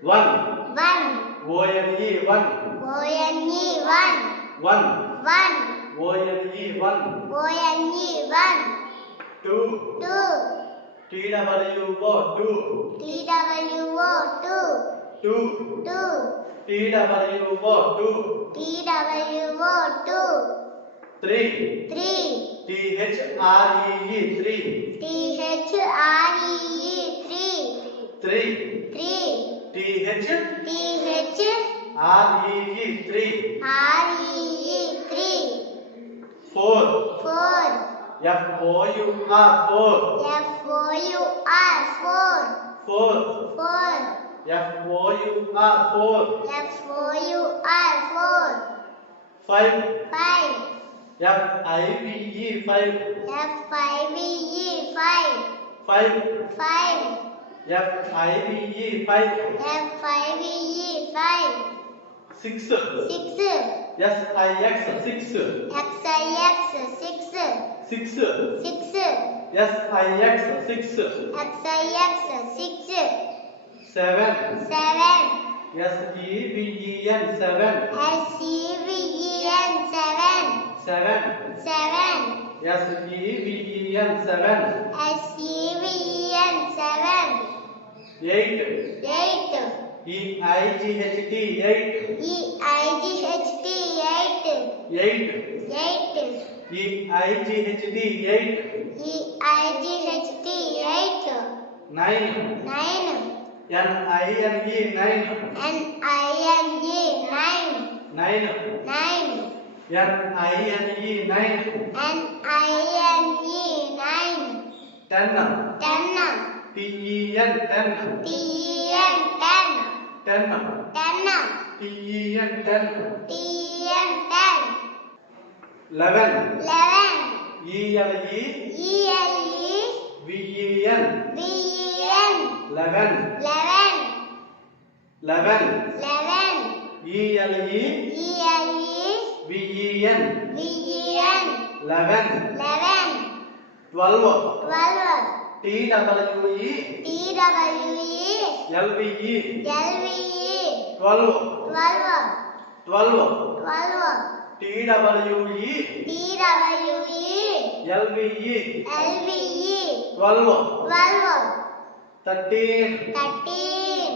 one. One. O N E one. O N E one. One. One. O N E one. O N E one. Two. Two. T W O two. T W O two. Two. Two. T W O two. T W O two. Three. Three. T H R E E three. T H R E E three. Three. Three T H T H R E E three. R E E three. Four. Four. F O U R four. F O U R four. Four. Four. F O U R four. F O U R four. Five. Five. F I V E five. F I V E five. Five. Five F I V E five. F I V E five. Six. Six. S I X six. X I X six. Six. Six. S I X six. X I X six. Seven. Seven. S E V E N seven. S E V E N seven. Seven. Seven. S E V E N seven. S E eight. Eight. E I G H T eight. E I G H T eight. Eight. Eight. E I G H T eight. E I G H T eight. Nine. Nine. N I N E nine. N I N E nine. Nine. Nine. N I N E nine. N I N E nine. Ten. Ten T E N ten T E N ten ten ten T E N ten T E N ten eleven eleven E L E E L E V E N V E N eleven eleven eleven eleven E L E E L E V E N V E N eleven eleven twelve twelve T W E T W E L V E L V E twelve twelve twelve twelve T W E T W E L V E L V E twelve twelve thirteen thirteen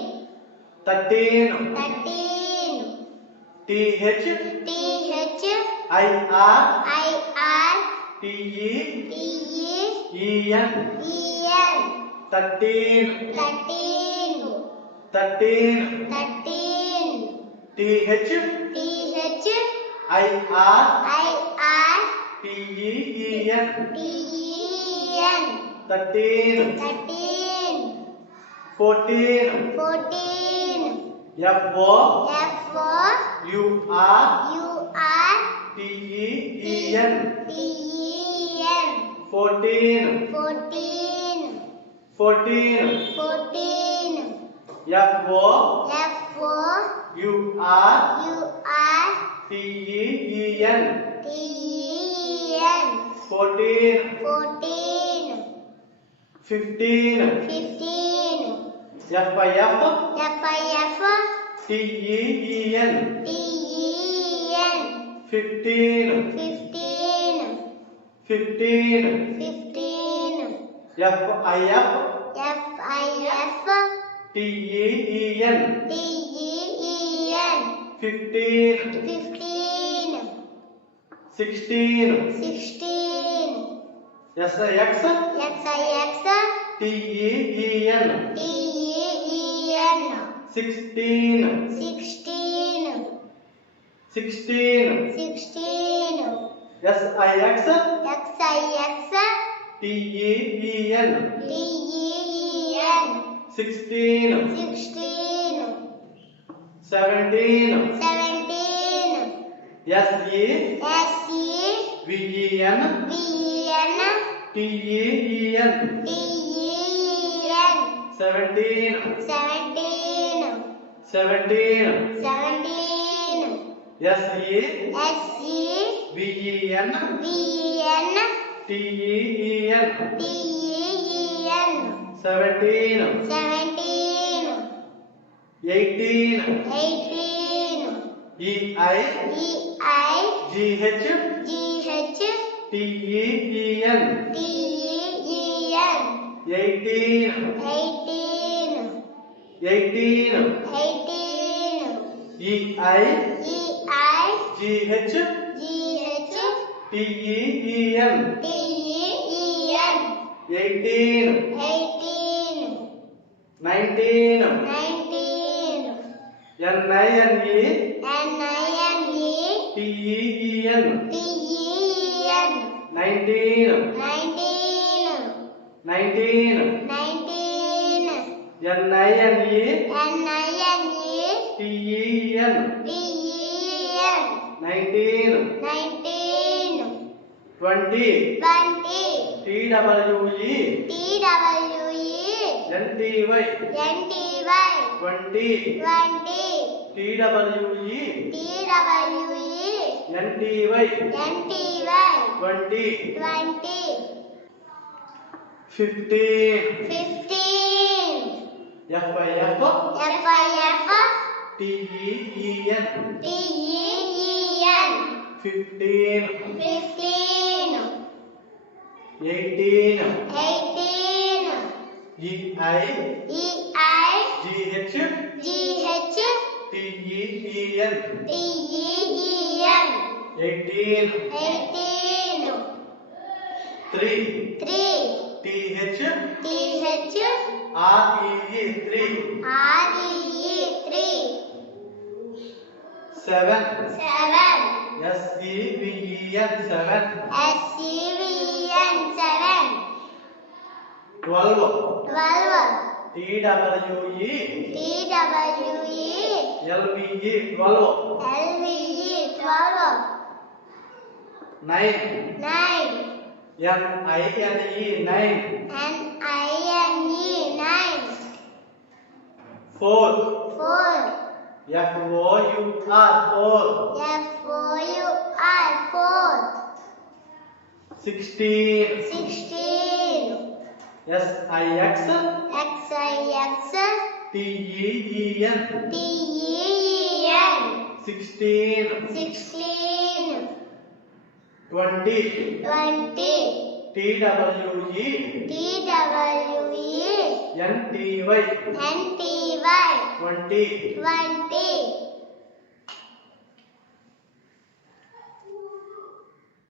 thirteen thirteen T H T H I R I R T E T E E N E N thirteen thirteen thirteen thirteen T H T H I R I R T E E N T E N thirteen thirteen fourteen fourteen F O F O U R U R T E E N T E N fourteen fourteen fourteen. Fourteen. F O F O U R U R T E E N. T E N. Fourteen. Fourteen. Fifteen. Fifteen. F I F. F I F. T E E N. T E N. Fifteen. Fifteen. Fifteen. Fifteen F I F F I F T E E N. T E E N. Fifteen. Fifteen. Sixteen. Sixteen. S I X X I X T E E N. T E E N. Sixteen. Sixteen. Sixteen. Sixteen. S I X X I X T E E N T E E N sixteen. Sixteen. Seventeen. Seventeen. S E S E V E N V E N. T E E N T E E N seventeen. Seventeen. Seventeen. Seventeen. S E S E V E N V E N T E E N. T E E N. Seventeen. Seventeen. Eighteen. Eighteen. E I. E I. G H. G H. T E E N. T E E N. Eighteen. Eighteen. Eighteen. Eighteen. E I. E I. G H. T-E-E-N. T-E-E-N. 18. 18. 19. 19. N-I-N-E. N-I-N-E. T-E-E-N. T-E-E-N. 19. 19. 19. 19. N-I-N-E. N-I-N-E. T-E-E-N. T-E-E-N. 19. 20 20 T W E. T W E. N T Y. N T Y. 20 20 T W E. T W E. N T Y. N T Y. 20 20 15 15 F by F. F by F. T E E N. T E E N. 15 15 18 18 E I E I G H G H T E E N. T E E N. 18 18 3 3 T H T H R E E 3 R E E 3 7 7 S E V E N 7 S E V 12 12 T W E T W E L V E 12 L V E 12 9 9 N I N E 9 N I N E 9 4 4 F O U R 4 F O U R 4 16 16 S I X? X I X? T E E N. T E E N. 16 16 20 20 T W E. T W E. N T Y. N T Y. 20 20